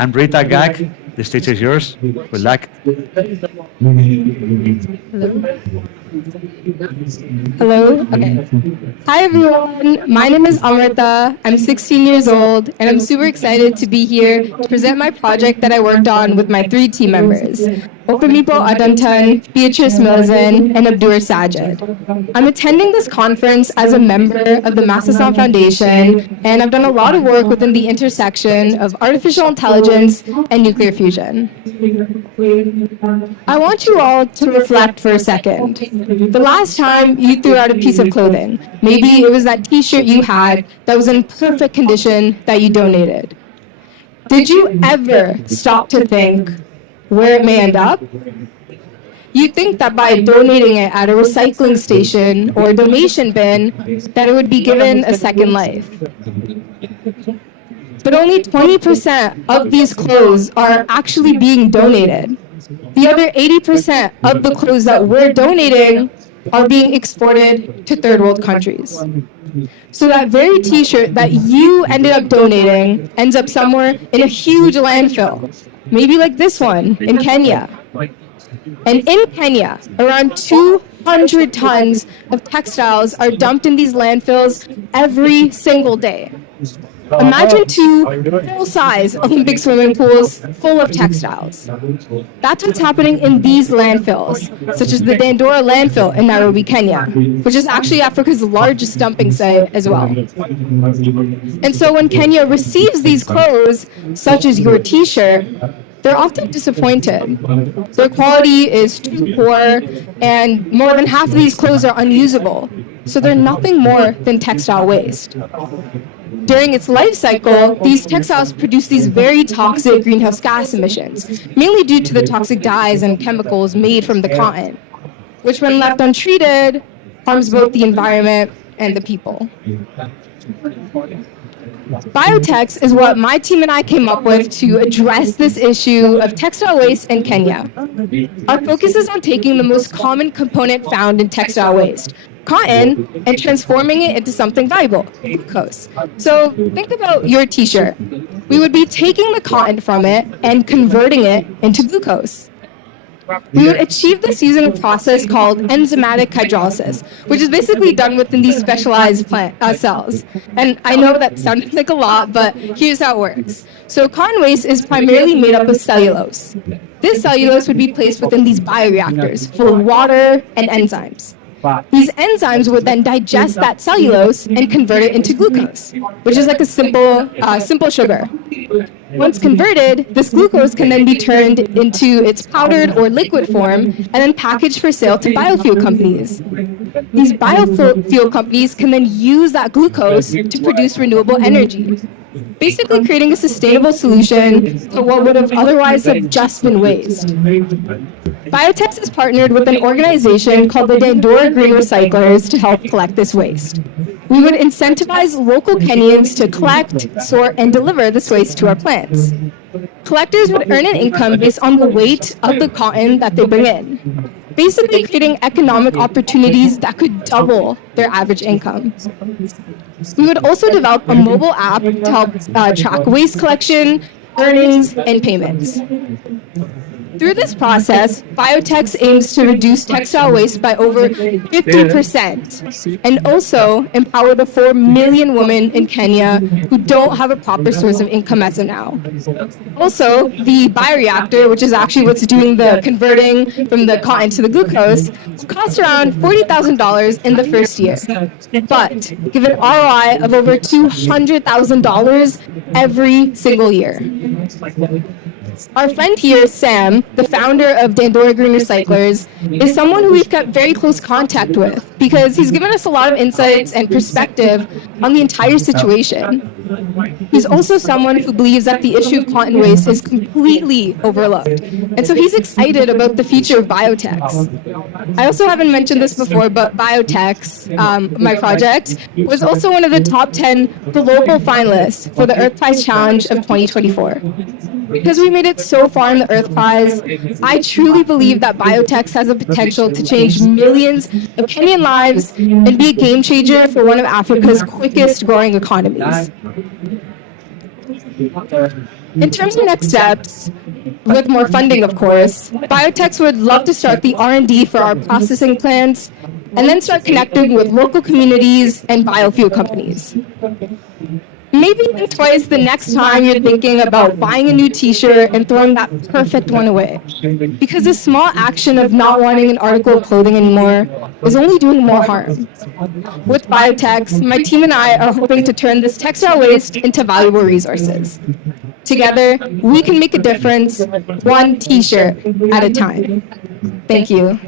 Amrita Ghag, the stage is yours. Good luck. Hello. Okay. Hi, everyone. My name is Amrita. I'm 16 years old, and I'm super excited to be here to present my project that I worked on with my 3 team members, Opemipo Adantan, Beatrice Milizan, and Abdur Sajid. I'm attending this conference as a member of the Masterson Foundation, and I've done a lot of work within the intersection of artificial intelligence and nuclear fusion. I want you all to reflect for a second. The last time you threw out a piece of clothing, maybe it was that t-shirt you had that was in perfect condition that you donated. Did you ever stop to think where it may end up? You'd think that by donating it at a recycling station or a donation bin, that it would be given a second life. But only 20% of these clothes are actually being donated. The other 80% of the clothes that we're donating are being exported to third world countries. So that very t-shirt that you ended up donating ends up somewhere in a huge landfill, maybe like this one in Kenya. And in Kenya, around 200 tons of textiles are dumped in these landfills every single day. Imagine 2 full-size Olympic swimming pools full of textiles. That's what's happening in these landfills, such as the Dandora landfill in Nairobi, Kenya, which is actually Africa's largest dumping site as well. And so when Kenya receives these clothes, such as your t-shirt, they're often disappointed. Their quality is too poor, and more than half of these clothes are unusable. So they're nothing more than textile waste. During its life cycle, these textiles produce these very toxic greenhouse gas emissions, mainly due to the toxic dyes and chemicals made from the cotton, which when left untreated, harms both the environment and the people. BioTex is what my team and I came up with to address this issue of textile waste in Kenya. Our focus is on taking the most common component found in textile waste, cotton, and transforming it into something valuable, glucose. So think about your t-shirt. We would be taking the cotton from it and converting it into glucose. We would achieve this using a process called enzymatic hydrolysis, which is basically done within these specialized plant cells. And I know that sounds like a lot, but here's how it works. So cotton waste is primarily made up of cellulose. This cellulose would be placed within these bioreactors full of water and enzymes. These enzymes would then digest that cellulose and convert it into glucose, which is like a simple sugar. Once converted, this glucose can then be turned into its powdered or liquid form and then packaged for sale to biofuel companies. These biofuel companies can then use that glucose to produce renewable energy, basically creating a sustainable solution to what would have otherwise have just been waste. BioTex has partnered with an organization called the Dandora Green Recyclers to help collect this waste. We would incentivize local Kenyans to collect, sort, and deliver this waste to our plants. Collectors would earn an income based on the weight of the cotton that they bring in, basically creating economic opportunities that could double their average income. We would also develop a mobile app to help track waste collection, earnings, and payments. Through this process, BioTex aims to reduce textile waste by over 50% and also empower the 4 million women in Kenya who don't have a proper source of income as of now. Also, the bioreactor, which is actually what's doing the converting from the cotton to the glucose, costs around $40,000 in the first year, but give an ROI of over $200,000 every single year. Our friend here, Sam, the founder of Dandora Green Recyclers, is someone who we've kept very close contact with because he's given us a lot of insights and perspective on the entire situation. He's also someone who believes that the issue of cotton waste is completely overlooked, and so he's excited about the future of BioTex. I also haven't mentioned this before, but BioTex, my project, was also one of the top 10 global finalists for the Earth Prize Challenge of 2024. Because we made it so far in the Earth Prize, I truly believe that BioTex has the potential to change millions of Kenyan lives and be a game changer for one of Africa's quickest growing economies. In terms of next steps, with more funding, of course, BioTex would love to start the R&D for our processing plants and then start connecting with local communities and biofuel companies. Maybe think twice the next time you're thinking about buying a new t-shirt and throwing that perfect one away. Because the small action of not wanting an article of clothing anymore is only doing more harm. With BioTex, my team and I are hoping to turn this textile waste into valuable resources. Together, we can make a difference, one t-shirt at a time. Thank you.